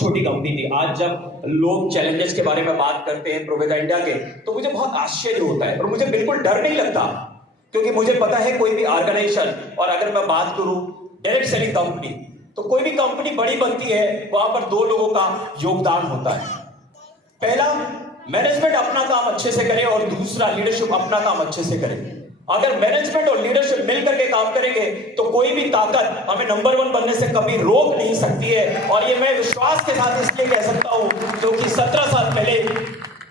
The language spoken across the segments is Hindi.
छोटी कंपनी थी। आज जब लोग चैलेंजेस के बारे में बात करते हैं प्रोवेदा इंडिया के, तो मुझे बहुत आश्चर्य होता है और मुझे बिल्कुल डर नहीं लगता, क्योंकि मुझे पता है कोई भी ऑर्गेनाइजेशन, और अगर मैं बात करूं डायरेक्ट सेलिंग कंपनी, तो कोई भी कंपनी बड़ी बनती है वहां पर दो लोगों का योगदान होता है। पहला, मैनेजमेंट अपना काम अच्छे से करे और दूसरा लीडरशिप अपना काम अच्छे से करे। अगर मैनेजमेंट और लीडरशिप मिलकर के काम करेंगे तो कोई भी ताकत हमें नंबर 1 बनने से कभी रोक नहीं सकती है। और ये मैं विश्वास के साथ इसलिए कह सकता हूं क्योंकि 17 साल पहले,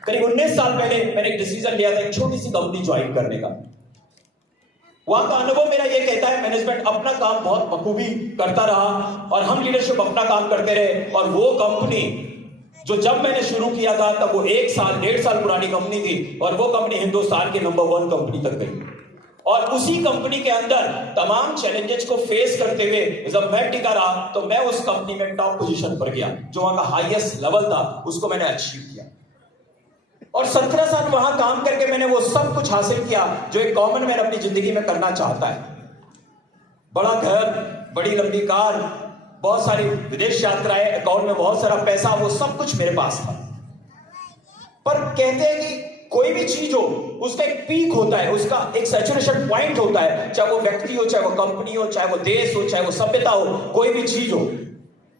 करीब 19 साल पहले मैंने एक डिसीजन लिया था एक छोटी सी कंपनी ज्वाइन करने का। वहां का अनुभव मेरा ये कहता है मैनेजमेंट अपना काम बहुत बखूबी करता रहा और हम लीडरशिप अपना काम करते रहे। और वो कंपनी जो जब मैंने शुरू किया था तब वो 1 साल 1.5 साल पुरानी कंपनी थी और वो कंपनी हिंदुस्तान की नंबर 1 कंपनी तक गई। और उसी कंपनी के अंदर तमाम चैलेंजेस को फेस करते हुए जब मैं टिका रहा तो मैं उस कंपनी में टॉप पोजीशन पर गया। जो वहां का हाईएस्ट लेवल था उसको मैंने अचीव किया और 17 साल वहां काम करके मैंने वो सब कुछ हासिल किया जो एक कॉमन मैन अपनी जिंदगी में करना चाहता है। बड़ा घर, बड़ी लंबी कार, बहुत सारी विदेश यात्राएं, अकाउंट में बहुत सारा पैसा, वो सब कुछ मेरे पास था। पर कहते हैं कि कोई भी चीज हो उसका एक पीक होता है, उसका एक सैचुरेशन पॉइंट होता है, चाहे वो व्यक्ति हो, चाहे वो कंपनी हो, चाहे वो देश हो, चाहे वो सभ्यता हो, कोई भी चीज हो।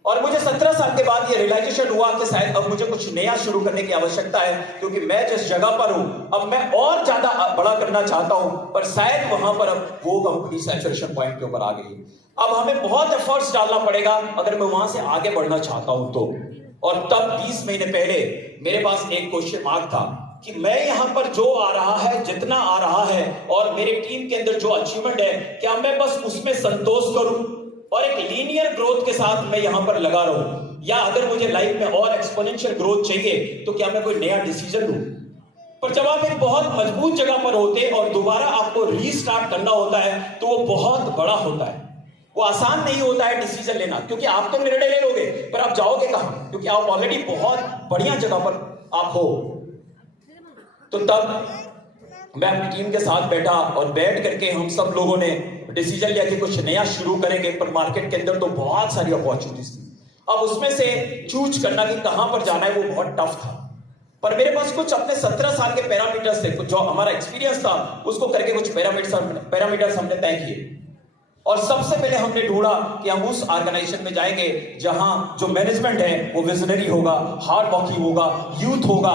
और मुझे 17 साल के बाद ये रियलाइजेशन हुआ कि शायद अब मुझे कुछ नया शुरू करने की आवश्यकता है, क्योंकि मैं जिस जगह पर हूं अब मैं और ज्यादा बड़ा करना चाहता हूं, पर शायद वहां पर अब वो कंपनी सैचुरेशन पॉइंट के ऊपर आ गई। अब हमें बहुत एफर्ट्स डालना पड़ेगा अगर मैं वहां से आगे बढ़ना चाहता हूं तो। और तब 20 महीने पहले मेरे पास एक क्वेश्चन मार्क था कि मैं यहां पर जो आ रहा है, जितना आ रहा है और मेरे टीम के अंदर जो अचीवमेंट है, क्या मैं बस उसमें संतोष करूं और एक लीनियर ग्रोथ के साथ मैं यहां पर लगा रहूं, या अगर मुझे लाइफ में और एक्सपोनेंशियल ग्रोथ चाहिए तो क्या मैं कोई नया डिसीजन लूं। पर जब आप एक बहुत मजबूत जगह पर होते और दोबारा आपको रीस्टार्ट करना होता है तो वो बहुत बड़ा होता है। वो आसान नहीं होता है डिसीजन लेना, क्योंकि आप तो निर्णय ले लोगे पर आप जाओगे कहां, क्योंकि आप ऑलरेडी बहुत बढ़िया जगह पर आप हो। तो तब मैं अपनी टीम के साथ बैठा और बैठ करके हम सब लोगों ने डिसीजन लिया कि कुछ नया शुरू करेंगे। पर मार्केट के अंदर तो बहुत सारी अपॉर्चुनिटीज थी, अब उसमें से चूज करना कि कहां पर जाना है वो बहुत टफ था। पर मेरे पास कुछ अपने 17 साल के पैरामीटर्स थे, जो हमारा एक्सपीरियंस था उसको करके कुछ पैरामीटर्स हमने तय किए। और सबसे पहले हमने ढूंढा कि हम उस ऑर्गेनाइजेशन में जाएंगे जहां जो मैनेजमेंट है वो विजनरी होगा, हार्ड वर्किंग होगा, यूथ होगा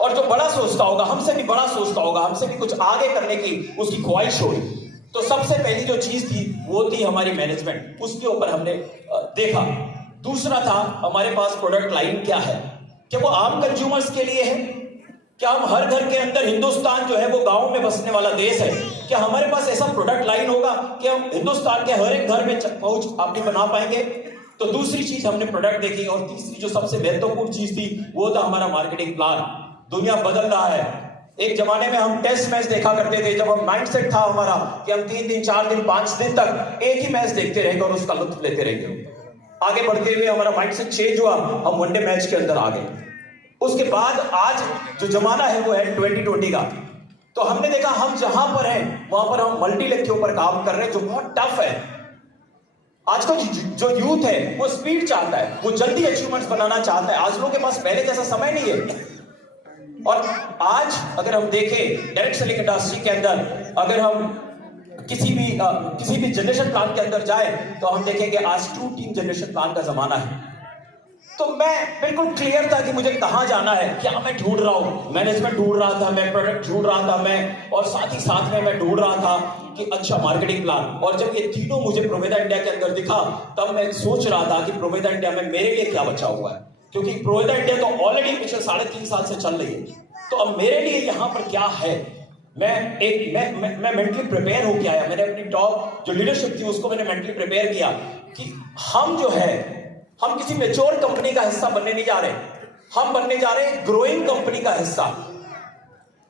और जो बड़ा सोचता होगा, हमसे भी बड़ा सोचता होगा, हमसे भी कुछ आगे करने की उसकी ख्वाहिश होगी। तो सबसे पहली जो चीज थी वो थी हमारी मैनेजमेंट, उसके ऊपर हमने देखा। दूसरा था हमारे पास प्रोडक्ट लाइन क्या है, क्या वो आम कंज्यूमर्स के लिए है, क्या हम हर घर के अंदर, हिंदुस्तान जो है वो गांव में बसने वाला देश है, क्या हमारे पास ऐसा प्रोडक्ट लाइन होगा कि हम हिंदुस्तान के हर एक घर में पहुंच आप नहीं बना पाएंगे। तो दूसरी चीज हमने प्रोडक्ट देखी और तीसरी जो सबसे महत्वपूर्ण चीज थी वो था हमारा मार्केटिंग प्लान। दुनिया बदल रहा है। एक जमाने में हम टेस्ट मैच देखा करते थे, जब हम माइंडसेट था हमारा कि हम 3 दिन 4 दिन 5 दिन तक एक ही मैच देखते रहेंगे और उसका लुत्फ लेते रहेंगे। आगे बढ़ते हुए हमारा माइंडसेट चेंज हुआ, हम वनडे मैच के अंदर आ गए। उसके बाद आज जो जमाना है वो है 2020 का। तो हमने देखा हम जहां पर हैं वहां पर हम मल्टीलेग के ऊपर काम कर रहे हैं जो बहुत टफ है। आज का जो यूथ है वो स्पीड चाहता है, वो जल्दी अचीवमेंट्स बनाना चाहता है। आज लोगों के पास पहले जैसा समय नहीं है। और आज अगर हम देखें डायरेक्ट सेलिंग इंडस्ट्री के अंदर, अगर हम किसी भी जनरेशन प्लान के अंदर जाए तो हम देखेंगे आज 2 टीम जनरेशन प्लान का जमाना है। तो मैं बिल्कुल क्लियर था कि मुझे कहां जाना है, क्या मैं ढूंढ रहा हूं। मैनेजमेंट ढूंढ रहा था, मैं प्रोडक्ट ढूंढ रहा था मैं, और साथ ही साथ में मैं ढूंढ रहा था कि अच्छा मार्केटिंग प्लान। और जब ये तीनों मुझे प्रोवेदा इंडिया के अंदर दिखा तब मैं सोच रहा था कि प्रोवेदा इंडिया में मेरे लिए क्या बचा हुआ है, क्योंकि प्रोवेदा इंडिया तो ऑलरेडी पिछले 3.5 साल से चल रही है। तो अब मेरे लिए यहां पर क्या है, मैं मेंटली प्रिपेयर होके आया। मैंने अपनी टॉप जो लीडरशिप थी उसको मैंने मेंटली प्रिपेयर किया कि हम जो है हम किसी मैच्योर कंपनी का हिस्सा बनने नहीं जा रहे, हम बनने जा रहे हैं ग्रोइंग कंपनी का हिस्सा।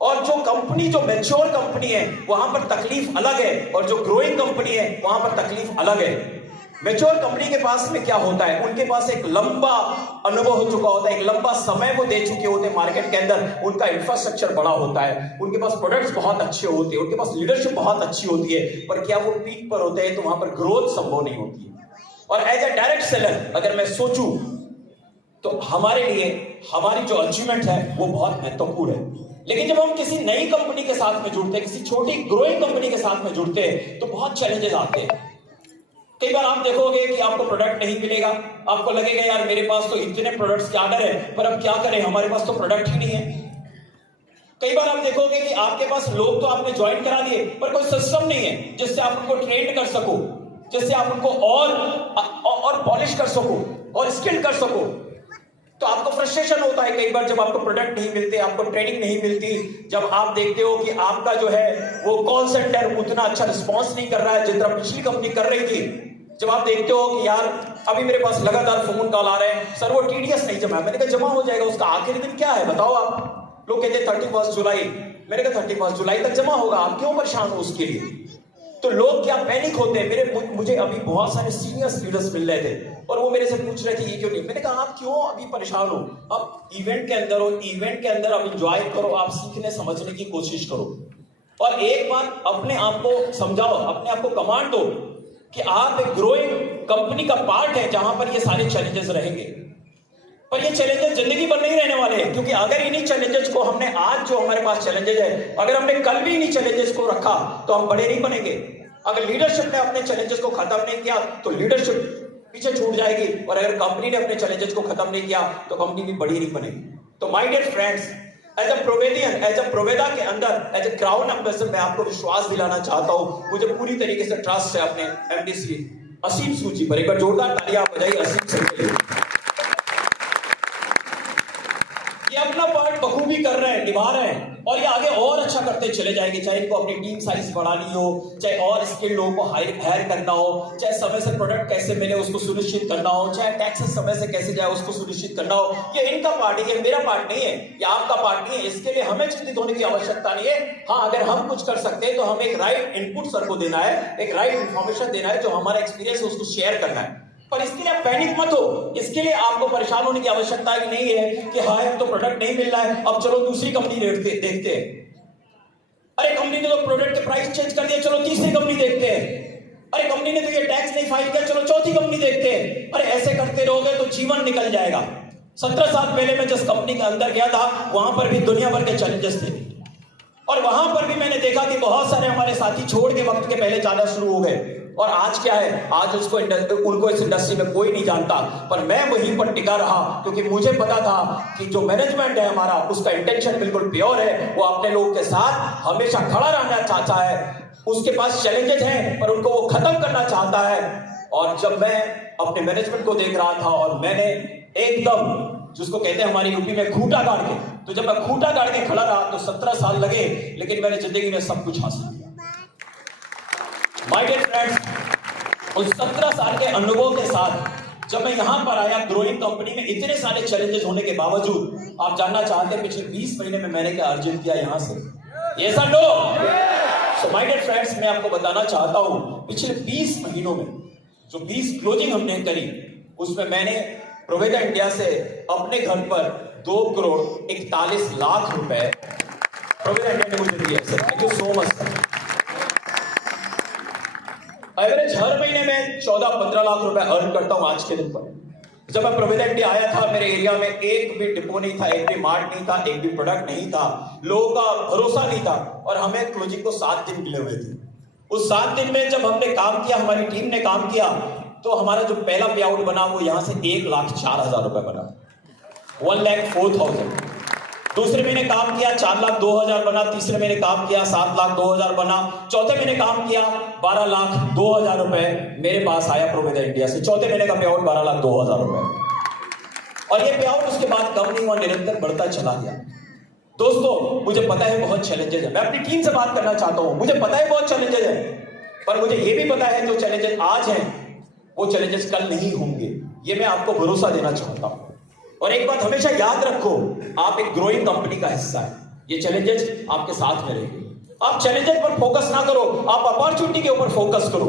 और जो कंपनी जो मैच्योर कंपनी है वहां पर तकलीफ अलग है और जो ग्रोइंग कंपनी है वहां पर तकलीफ अलग है। मैच्योर कंपनी के पास में क्या होता है, उनके पास एक लंबा अनुभव हो चुका होता है, एक लंबा समय वो दे चुके होते हैं मार्केट के अंदर, उनका इंफ्रास्ट्रक्चर बड़ा होता है, उनके पास प्रोडक्ट्स बहुत अच्छे होते हैं, उनके पास लीडरशिप बहुत अच्छी होती है। पर क्या वो पीक पर होते हैं तो वहां पर ग्रोथ संभव नहीं होती है। और एज ए डायरेक्ट सेलर अगर मैं सोचूं तो हमारे लिए हमारी जो अचीवमेंट है वो बहुत महत्वपूर्ण है। लेकिन जब हम किसी नई कंपनी के साथ में जुड़ते हैं, किसी छोटी ग्रोइंग कंपनी के साथ में जुड़ते हैं, तो बहुत चैलेंजेस आते हैं। कई बार आप देखोगे कि आपको प्रोडक्ट नहीं मिलेगा, आपको लगेगा यार मेरे पास तो इतने प्रोडक्ट्स के ऑर्डर है, पर अब क्या करें, हमारे पास तो प्रोडक्ट ही नहीं है। कई बार आप देखोगे कि आपके पास लोग तो आपने ज्वाइन करा दिए, पर कोई सिस्टम नहीं है जिससे आप उनको ट्रेन कर सको, जिससे आप उनको और पॉलिश कर सको और स्किल कर सको। तो आपको फ्रस्ट्रेशन होता है कई बार जब आपको प्रोडक्ट नहीं मिलते, आपको ट्रेनिंग नहीं मिलती, जब आप देखते हो कि आपका जो है वो कॉल सेंटर उतना अच्छा रिस्पॉन्स नहीं कर रहा है जितना पिछली कंपनी कर रही थी। जब आप देखते हो कि यार अभी मेरे पास लगातार फोन कॉल आ रहे हैं, सर वो टीडीएस नहीं जमा है। मैंने कहा जमा हो जाएगा, उसका आखिरी दिन क्या है बताओ आप। लोग कहते 31 जुलाई, मैंने कहा 31 जुलाई तक जमा होगा, आप क्यों परेशान हो उसके लिए। तो लोग क्या पैनिक होते हैं। मुझे अभी बहुत सारे सीनियर लीडर्स मिल रहे थे और वो मेरे से पूछ रहे थे ये क्यों नहीं। मैंने कहा आप क्यों अभी परेशान हो, आप इवेंट के अंदर हो, इवेंट के अंदर आप एंजॉय करो, आप सीखने समझने की कोशिश करो और एक बार अपने आप को समझाओ, अपने आप को कमांड दो कि आप एक ग्रोइंग कंपनी का पार्ट है जहां पर ये सारे चैलेंजेस रहेंगे। पर ये चैलेंजेस जिंदगी भर नहीं रहने वाले हैं, क्योंकि अगर इन्हीं चैलेंजेस को हमने आज जो हमारे पास चैलेंजेस है, अगर हमने कल भी इन्हीं चैलेंजेस को रखा तो हम बड़े नहीं बनेंगे। अगर लीडरशिप ने अपने चैलेंजेस को खत्म नहीं किया तो लीडरशिप पीछे छूट जाएगी, और अगर कंपनी ने अपने चैलेंजेस को खत्म नहीं किया तो कंपनी भी बड़ी नहीं बनेगी। तो my dear friends, as a प्रोवेदियन, एज अ प्रोवेदा के अंदर एज अ क्राउन एम्बेसडर मैं आपको विश्वास दिलाना चाहता हूं, मुझे पूरी तरीके से ट्रस्ट है अपने एमडी श्री असीम सूद जी पर। एक बार जोरदार तालियां बजाइए असीम सर के लिए। ये अपना पार्ट बखूबी कर रहे हैं, निभा रहे हैं और ये आगे और अच्छा करते चले जाएंगे। चाहे इनको अपनी टीम साइज बढ़ानी हो, चाहे और स्किल्ड लोगों को हायर करना हो, चाहे समय से प्रोडक्ट कैसे मिले उसको सुनिश्चित करना हो, चाहे टैक्सेस समय से कैसे जाए उसको सुनिश्चित करना हो। ये इनका पार्ट है, ये मेरा पार्ट नहीं है, ये आपका पार्ट नहीं है। इसके लिए हमें चिंतित होने की आवश्यकता नहीं है। हाँ, अगर हम कुछ कर सकते हैं तो हमें एक राइट इनपुट सर को देना है, एक राइट इंफॉर्मेशन देना है, जो हमारा एक्सपीरियंस है उसको शेयर करना है। पर इसके लिए पैनिक मत हो, इसके लिए आपको परेशान होने की आवश्यकता ही नहीं है कि हाँ अब तो प्रोडक्ट नहीं मिल रहा है, अब चलो दूसरी कंपनी देखते हैं। अरे कंपनी ने तो प्रोडक्ट के प्राइस चेंज कर दिया, चलो तीसरी कंपनी देखते हैं। अरे कंपनी ने तो ये टैक्स नहीं फाइल किया, चलो चौथी कंपनी देखते हैं। अरे ऐसे करते रहोगे तो जीवन निकल जाएगा। 17 साल पहले मैं जिस कंपनी के अंदर गया था वहां पर भी दुनिया भर के चैलेंजेस थे और वहां पर भी मैंने देखा कि बहुत सारे हमारे साथी छोड़ के वक्त के पहले जाना शुरू हो गए। और आज क्या है, आज उनको इस इंडस्ट्री में कोई नहीं जानता, पर मैं वहीं पर टिका रहा क्योंकि मुझे पता था कि जो मैनेजमेंट है हमारा, उसका इंटेंशन बिल्कुल प्योर है। वो अपने लोगों के साथ हमेशा खड़ा रहना चाहता है। उसके पास चैलेंजेस हैं पर उनको वो खत्म करना चाहता है। और जब मैं अपने मैनेजमेंट को देख रहा था और मैंने एकदम जिसको कहते हैं हमारी यूपी में खूंटा गाड़ के, तो जब मैं खूंटा गाड़ के खड़ा रहा तो 17 साल लगे, लेकिन मैंने जिंदगी में सब कुछ हासिल किया। माय डियर फ्रेंड्स, उस 17 साल के अनुभव के साथ जब मैं यहां पर आया ग्रोइंग कंपनी में, इतने सारे चैलेंजेस होने के बावजूद, आप जानना चाहते हैं पिछले 20 महीने में मैंने क्या अर्जित किया यहां से? ये सर लो। सो माय डियर फ्रेंड्स, मैं आपको बताना चाहता हूं पिछले 20 महीनों में जो 20 क्लोजिंग हमने करी, उसमें मैंने प्रोवेदा इंडिया से अपने घर पर 2,41,00,000 रुपए प्रोवेदा इंडिया ने मुझे दिए। Sir thank you so much sir. Average हर महीने में 14-15 लाख रुपए अर्न करता हूं आज के दिन पर। जब मैं प्रोवेदा इंडिया आया था, मेरे एरिया में एक भी डिपो नहीं था, एक भी मार्ट नहीं था, एक भी प्रोडक्ट नहीं था, लोगों का भरोसा नहीं था और हमें क्लोजिंग को 7 दिन मिले हुए थे। उस 7 दिन में जब हमने काम किया, हमारी टीम ने काम किया, तो हमारा जो पहला पे आउट बना वो यहां से 1,04,000 रुपए बना, 1,04,000। दूसरे महीने काम किया 4,02,000 बना, तीसरे महीने काम किया 7,02,000 बना, चौथे महीने काम किया 12,02,000 रुपए मेरे पास आया प्रोवेदा इंडिया से। चौथे महीने का पे आउट 12,02,000 रुपए। और ये पे आउट उसके बाद कम नहीं हुआ, निरंतर बढ़ता चला गया। दोस्तों मुझे पता है बहुत चैलेंजेस है, मैं अपनी टीम से बात करना चाहता हूं, मुझे पता है बहुत चैलेंजेस है, पर मुझे ये भी पता है जो चैलेंजेस आज हैं वो चैलेंजेस कल नहीं होंगे। ये मैं आपको भरोसा देना चाहता हूं। और एक बात हमेशा याद रखो, आप एक ग्रोइंग कंपनी का हिस्सा है, ये चैलेंजेस आपके साथ में रहेंगे। आप चैलेंजेस पर फोकस ना करो, आप अपॉर्चुनिटी के ऊपर फोकस करो।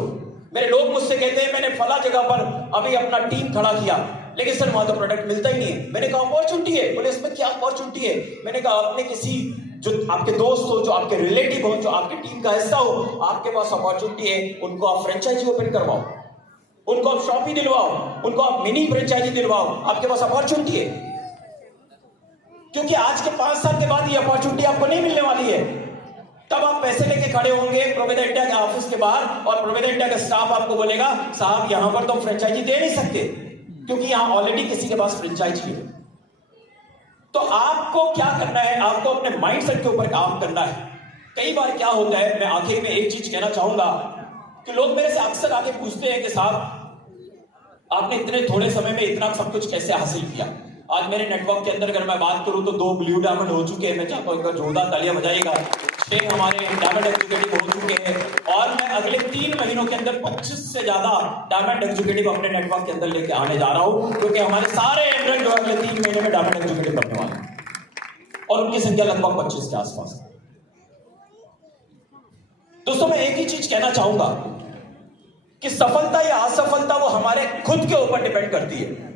मेरे लोग मुझसे कहते हैं मैंने फला जगह पर अभी अपना टीम खड़ा किया, लेकिन सर वहां तो प्रोडक्ट मिलता ही नहीं है। मैंने कहा अपॉर्चुनिटी है। बोले इसमें क्या अपॉर्चुनिटी है? मैंने कहा अपने किसी जो आपके दोस्त हो, जो आपके रिलेटिव हो, जो आपकी टीम का हिस्सा हो, आपके पास अपॉर्चुनिटी है, उनको आप फ्रेंचाइजी ओपन करवाओ। उनको आप शॉपी दिलवाओ, उनको आप मिनी फ्रेंचाइजी दिलवाओ, आपके पास अपॉर्चुनिटी है। क्योंकि आज के 5 साल के बाद ये अपॉर्चुनिटी आपको नहीं मिलने वाली है। तब आप पैसे लेके खड़े होंगे प्रोविडेंट इंडिया के ऑफिस के बाहर और प्रोविडेंट इंडिया का स्टाफ आपको बोलेगा साहब यहां पर तो फ्रेंचाइजी दे नहीं सकते क्योंकि यहां ऑलरेडी किसी के पास फ्रेंचाइजी है। तो आपको क्या करना है, आपको अपने माइंडसेट के ऊपर काम करना है। कई बार क्या होता है, मैं आखिर में एक चीज कहना चाहूंगा कि लोग मेरे से अक्सर आके पूछते हैं कि साहब आपने इतने थोड़े समय में इतना सब कुछ कैसे हासिल किया। आज मेरे नेटवर्क के अंदर अगर मैं बात करूं तो 2 ब्लू डायमंड हो चुके हैं। मैं चाहता हूं इनका जोरदार तालियां बजाइएगा। 6 हमारे डायमंड एग्जीक्यूटिव हो चुके हैं और मैं अगले 3 महीनों के अंदर 25 से ज्यादा डायमंड एग्जीक्यूटिव अपने नेटवर्क के अंदर लेके आने जा रहा हूं, क्योंकि हमारे सारे एमरल्ड जो अगले 3 महीने में डायमंड एग्जीक्यूटिव बनने वाले हैं और उनकी संख्या लगभग 25 के आसपास। दोस्तों मैं एक ही चीज कहना चाहूंगा कि सफलता या असफलता वो हमारे खुद के ऊपर डिपेंड करती है।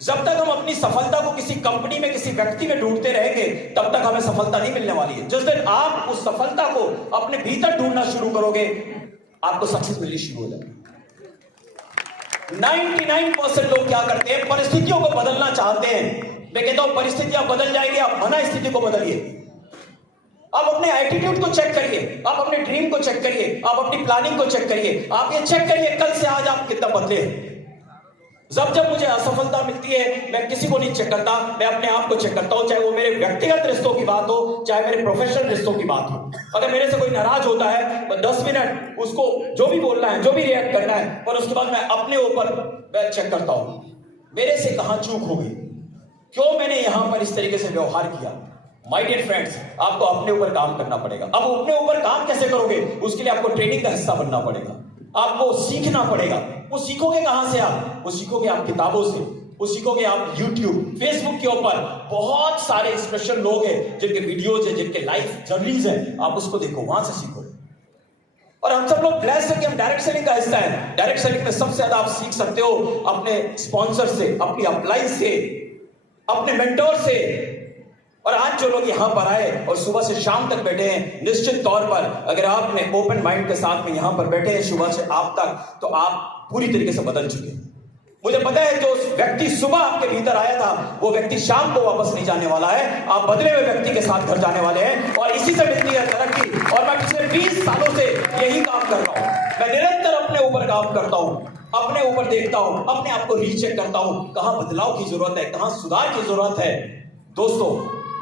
जब तक हम अपनी सफलता को किसी कंपनी में, किसी व्यक्ति में ढूंढते रहेंगे, तब तक हमें सफलता नहीं मिलने वाली है। जिस दिन आप उस सफलता को अपने भीतर ढूंढना शुरू करोगे, आपको सक्सेस मिलनी शुरू हो जाएगी। 99% लोग क्या करते हैं, परिस्थितियों को बदलना चाहते हैं। मैं कहता हूं परिस्थितियां बदल जाएगी, आप मना स्थिति को बदलिए। आप अपने एटीट्यूड को चेक करिए, आप अपने ड्रीम को चेक करिए, आप अपनी प्लानिंग को चेक करिए। आप ये चेक करिए कल से आज आप कितना बदले हैं। जब मुझे असफलता मिलती है, मैं किसी को नहीं चेक करता, मैं अपने आप को चेक करता हूं। चाहे वो मेरे व्यक्तिगत रिश्तों की बात हो, चाहे मेरे प्रोफेशनल रिश्तों की बात हो। अगर मेरे से कोई नाराज होता है, मैं 10 मिनट उसको जो भी बोलना है, जो भी रिएक्ट करना है, पर उसके बाद मैं अपने ऊपर मैं चेक करता हूं मेरे से कहां चूक हो गई, क्यों मैंने यहां पर इस तरीके से व्यवहार किया। माय डियर फ्रेंड्स, आपको अपने ऊपर काम करना पड़ेगा। अब अपने ऊपर काम कैसे करोगे, उसके लिए आपको ट्रेनिंग का हिस्सा बनना पड़ेगा, आपको सीखना पड़ेगा। वो सीखोगे कहां से आप, वो सीखोगे आप किताबों से, वो सीखोगे आप YouTube, Facebook के ऊपर बहुत सारे इंस्पिरेशनल लोग हैं जिनके वीडियोज हैं, जिनके लाइफ जर्नीज हैं, आप उसको देखो, वहां से सीखो। और हम सब लोग ब्लेस्ड हैं कि हम डायरेक्ट सेलिंग का हिस्सा है। डायरेक्ट सेलिंग में सबसे ज्यादा आप सीख सकते हो अपने स्पॉन्सर से, अपनी अपलाइन से, अपने मेंटोर से। और आज जो लोग यहां पर आए और सुबह से शाम तक बैठे हैं, निश्चित तौर पर अगर आपने ओपन माइंड के साथ में यहां पर बैठे हैं सुबह से आप तक, तो आप पूरी तरीके से बदल चुके हैं। मुझे पता है जो व्यक्ति सुबह आपके भीतर आया था, वो व्यक्ति शाम को वापस नहीं जाने वाला है। आप बदले हुए व्यक्ति के साथ घर जाने वाले हैं और इसी से मिलती है तरक्की। और मैं पिछले 20 सालों से यही काम कर रहा हूं। मैं निरंतर अपने ऊपर काम करता हूं, अपने ऊपर देखता हूं, अपने आप को रीचेक करता हूं, कहां बदलाव की जरूरत है, कहां सुधार की जरूरत है। दोस्तों,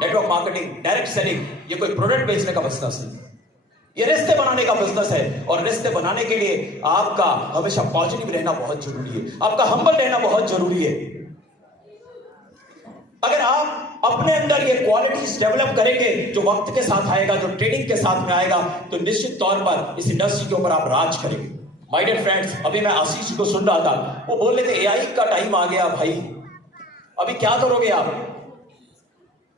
नेटवर्क मार्केटिंग, डायरेक्ट सेलिंग, ये कोई प्रोडक्ट बेचने का बिजनेस नहीं, ये रिश्ते बनाने का बिजनेस है। और रिश्ते बनाने के लिए आपका हमेशा पॉजिटिव रहना बहुत जरूरी है, आपका हम्बल रहना बहुत जरूरी है। अगर आप अपने अंदर ये क्वालिटीज डेवलप करेंगे, जो वक्त के साथ आएगा, जो ट्रेनिंग के साथ में आएगा, तो निश्चित तौर पर इस इंडस्ट्री के ऊपर आप राज करेंगे। माय डियर फ्रेंड्स, अभी मैं आशीष को सुन रहा था, वो बोल रहे थे एआई का टाइम आ गया भाई, अभी क्या करोगे आप।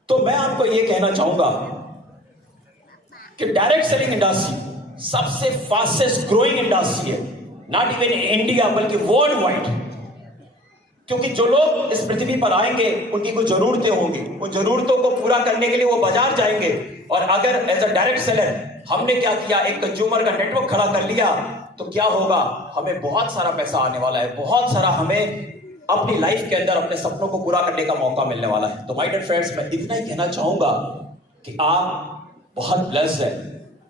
तो मैं आपको यह कहना चाहूंगा कि डायरेक्ट सेलिंग इंडस्ट्री सबसे फास्टेस्ट ग्रोइंग इंडस्ट्री है, नॉट इवन इंडिया बल्कि वर्ल्ड वाइड। क्योंकि जो लोग इस पृथ्वी पर आएंगे उनकी कुछ जरूरतें होंगी, उन जरूरतों को पूरा करने के लिए वो बाजार जाएंगे। और अगर एज अ डायरेक्ट सेलर हमने क्या किया, एक कंज्यूमर का नेटवर्क खड़ा कर लिया, तो क्या होगा, हमें बहुत सारा पैसा आने वाला है, बहुत सारा हमें अपनी लाइफ के अंदर अपने सपनों को पूरा करने का मौका मिलने वाला है। तो माय डियर फ्रेंड्स, मैं इतना ही कहना चाहूंगा कि आप बहुत ब्लेस्ड है।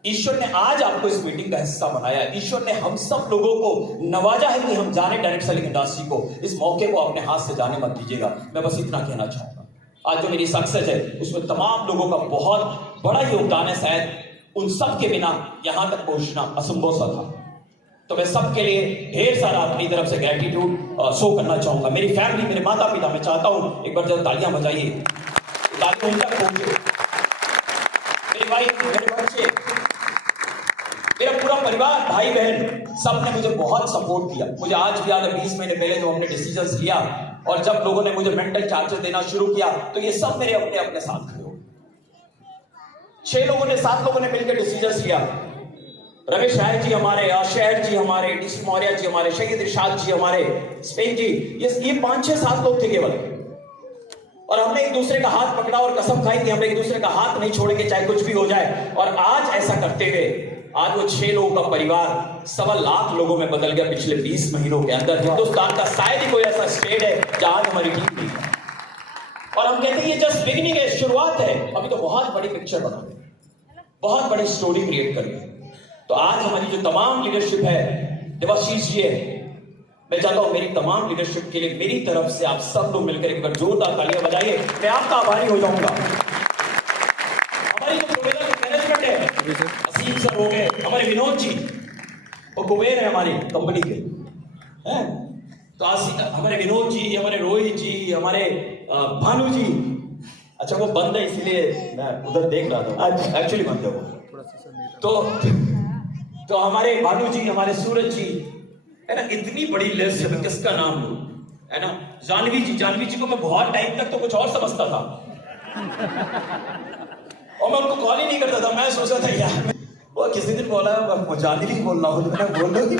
ईश्वर ने आज आपको इस मीटिंग का हिस्सा बनाया है। ईश्वर ने हम सब लोगों को नवाजा है कि हम जाने डायरेक्ट सेलिंग इंडस्ट्री को। इस मौके को अपने हाथ से जाने मत दीजिएगा। मैं बस इतना कहना चाहूंगा, आज जो मेरी सक्सेस है उसमें तमाम लोगों का बहुत बड़ा योगदान है। शायद उन सब के बिना यहां तक पहुंचना असंभव सा था। तो मैं सबके लिए ढेर सारा अपनी तरफ से ग्रेटिट्यूड शो करना चाहूंगा। मेरी फैमिली, मेरे माता पिता, मैं चाहता हूं एक बार जब तालियां बजाइए, तालियां उन तक पहुंचे। मेरी वाइफ, मेरे बच्चे, मेरा पूरा परिवार, भाई बहन, सब ने मुझे बहुत सपोर्ट किया। मुझे आज भी याद है 20 महीने पहले जो हमने डिसीजंस लिया और जब लोगों ने मुझे मेंटल चार्जेस देना शुरू किया, तो ये सब मेरे अपने अपने साथ खड़े हो। 6 लोगों ने, 7 लोगों ने मिलकर डिसीजंस लिया। रमेश राय जी हमारे, शहर जी हमारे, डीसी मौर्य जी हमारे, शहीद इरशाद जी हमारे, स्पेन जी, ये 5, 6, 7 लोग थे केवल। और हमने एक दूसरे का हाथ पकड़ा और कसम खाई कि हम एक दूसरे का हाथ नहीं छोड़ेंगे चाहे कुछ भी हो जाए। और आज ऐसा करते हुए आज वो 6 लोगों का परिवार 1.25 लाख लोगों में बदल गया पिछले 20 महीनों के अंदर। हिंदुस्तान का शायद ही कोई ऐसा स्टेट है जहां हमारी टीम थी। और हम कहते हैं ये जस्ट बिगिनिंग है, शुरुआत है, अभी तो बहुत बड़ी पिक्चर बनाते हैं, बहुत बड़ी स्टोरी क्रिएट करेंगे। तो आज हमारी जो तमाम लीडरशिप है, देवाशीष जी है, मैं चाहता हूं मेरी तमाम लीडरशिप के लिए मेरी तरफ से आप सब लोग मिलकर एक बार जोरदार तालियां बजाइए। मैं आपका आभारी हो जाऊंगा। हमारी जो प्रोवेदा की मैनेजमेंट है, असीम सर हो गए, हमारे विनोद जी, वो कुबेर है हमारी कंपनी के, हैं? तो हमारे विनोद जी, हमारे रोहित जी, हमारे भानु जी, अच्छा वो बंद है इसलिए मैं उधर देख रहा था, आज एक्चुअली बंद है वो। तो हमारे भानु जी, हमारे सूरज जी, है ना, इतनी बड़ी लिस्ट है, मैं किसका नाम लूं, है ना। जानवी जी को मैं बहुत टाइम तक तो कुछ और समझता था और मैं उनको कॉल ही नहीं करता था। मैं सोचा था यार वो किसी दिन बोला जानवी बोल रहा हूँ, मैं बोल रहा हूँ कि